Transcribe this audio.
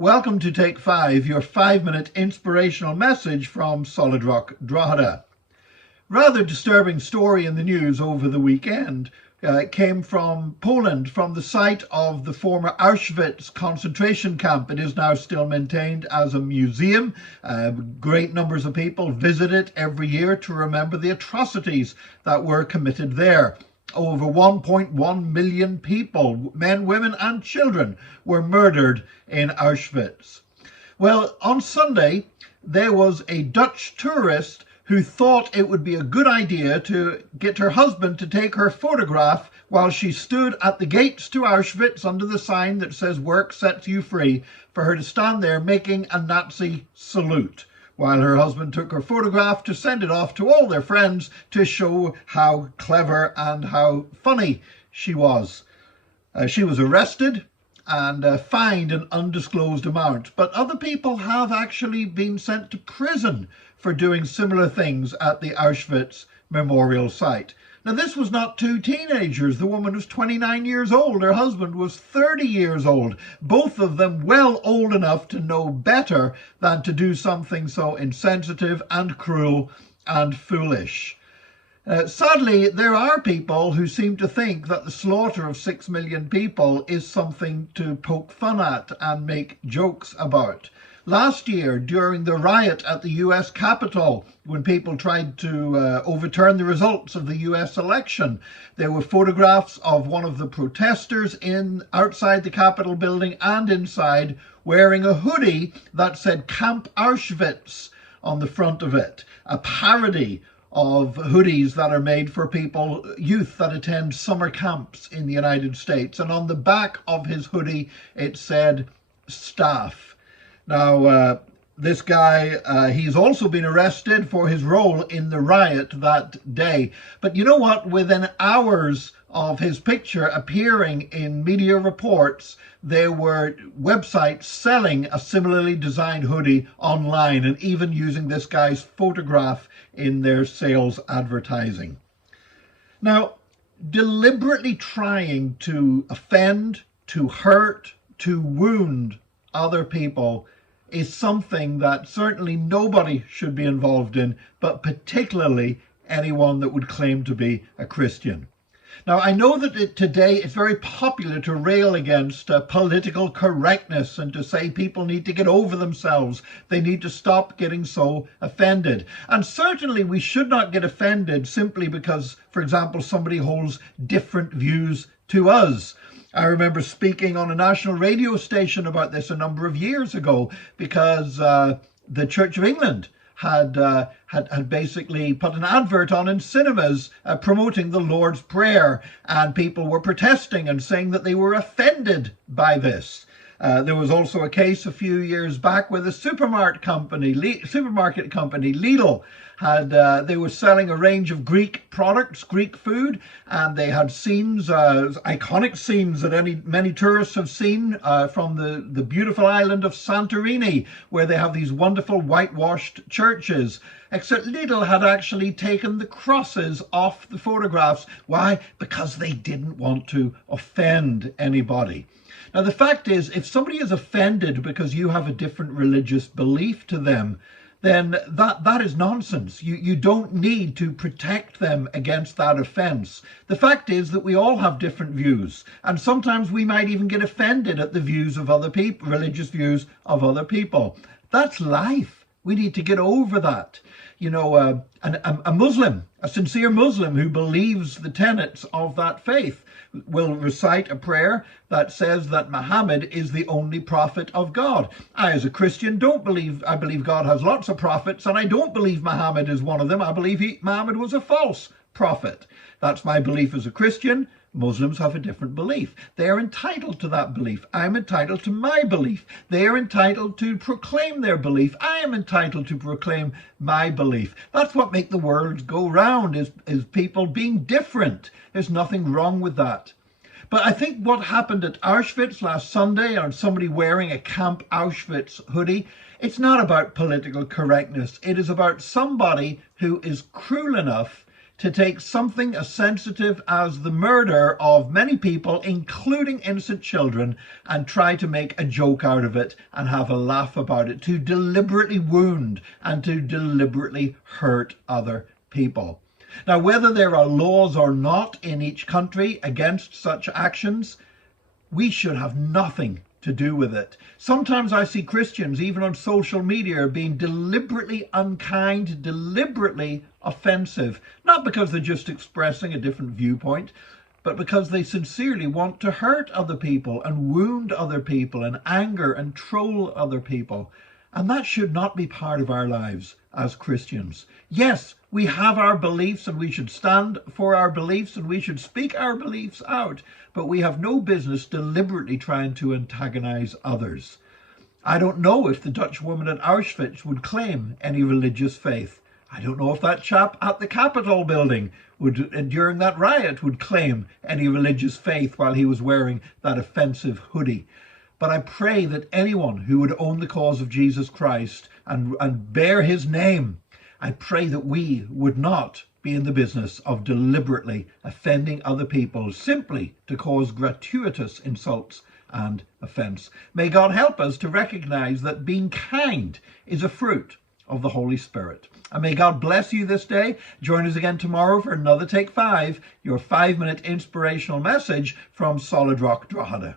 Welcome to Take 5, your 5-minute inspirational message from Solid Rock Drogheda. Rather disturbing story in the news over the weekend. It came from Poland, from the site of the former Auschwitz concentration camp. It is now still maintained as a museum. Great numbers of people visit it every year to remember the atrocities that were committed there. Over 1.1 million people, men, women and children, were murdered in Auschwitz. Well, on Sunday, there was a Dutch tourist who thought it would be a good idea to get her husband to take her photograph while she stood at the gates to Auschwitz under the sign that says "Work sets you free," for her to stand there making a Nazi salute, while her husband took her photograph to send it off to all their friends to show how clever and how funny she was. She was arrested and fined an undisclosed amount, but other people have actually been sent to prison for doing similar things at the Auschwitz memorial site. Now, this was not two teenagers. The woman was 29 years old. Her husband was 30 years old. Both of them well old enough to know better than to do something so insensitive and cruel and foolish. Sadly, there are people who seem to think that the slaughter of 6 million people is something to poke fun at and make jokes about. Last year, during the riot at the US Capitol, when people tried to overturn the results of the US election, there were photographs of one of the protesters outside the Capitol building and inside, wearing a hoodie that said Camp Auschwitz on the front of it, a parody of hoodies that are made for youth that attend summer camps in the United States. And on the back of his hoodie, it said staff. Now, this guy, he's also been arrested for his role in the riot that day. But you know what? Within hours of his picture appearing in media reports, there were websites selling a similarly designed hoodie online and even using this guy's photograph in their sales advertising. Now, deliberately trying to offend, to hurt, to wound other people is something that certainly nobody should be involved in, but particularly anyone that would claim to be a Christian. Now, I know that today it's very popular to rail against political correctness and to say people need to get over themselves. They need to stop getting so offended. And certainly we should not get offended simply because, for example, somebody holds different views to us. I remember speaking on a national radio station about this a number of years ago because the Church of England had basically put an advert on in cinemas promoting the Lord's Prayer, and people were protesting and saying that they were offended by this. There was also a case a few years back where the supermarket company Lidl they were selling a range of Greek products, Greek food, and they had scenes, iconic scenes that many tourists have seen from the beautiful island of Santorini, where they have these wonderful whitewashed churches. Except Lidl had actually taken the crosses off the photographs. Why? Because they didn't want to offend anybody. Now, the fact is, if somebody is offended because you have a different religious belief to them, then that is nonsense. You don't need to protect them against that offense. The fact is that we all have different views, and sometimes we might even get offended at the views of other people, religious views of other people. That's life. We need to get over that. You know, a Muslim, a sincere Muslim who believes the tenets of that faith will recite a prayer that says that Muhammad is the only prophet of God. I, as a Christian, I believe God has lots of prophets, and I don't believe Muhammad is one of them. I believe Muhammad was a false prophet. That's my belief as a Christian. Muslims have a different belief. They are entitled to that belief. I'm entitled to my belief. They are entitled to proclaim their belief. I am entitled to proclaim my belief. That's what makes the world go round, is people being different. There's nothing wrong with that. But I think what happened at Auschwitz last Sunday, on somebody wearing a Camp Auschwitz hoodie, it's not about political correctness. It is about somebody who is cruel enough to take something as sensitive as the murder of many people, including innocent children, and try to make a joke out of it and have a laugh about it, to deliberately wound and to deliberately hurt other people. Now, whether there are laws or not in each country against such actions, we should have nothing to do with it. Sometimes I see Christians, even on social media, being deliberately unkind, deliberately offensive, not because they're just expressing a different viewpoint, but because they sincerely want to hurt other people and wound other people and anger and troll other people. And that should not be part of our lives as Christians. Yes, we have our beliefs and we should stand for our beliefs and we should speak our beliefs out, but we have no business deliberately trying to antagonize others. I don't know if the Dutch woman at Auschwitz would claim any religious faith. I don't know if that chap at the Capitol building during that riot would claim any religious faith while he was wearing that offensive hoodie. But I pray that anyone who would own the cause of Jesus Christ and bear his name, I pray that we would not be in the business of deliberately offending other people simply to cause gratuitous insults and offense. May God help us to recognize that being kind is a fruit of the Holy Spirit. And may God bless you this day. Join us again tomorrow for another Take 5, your 5-minute inspirational message from Solid Rock Drogheda.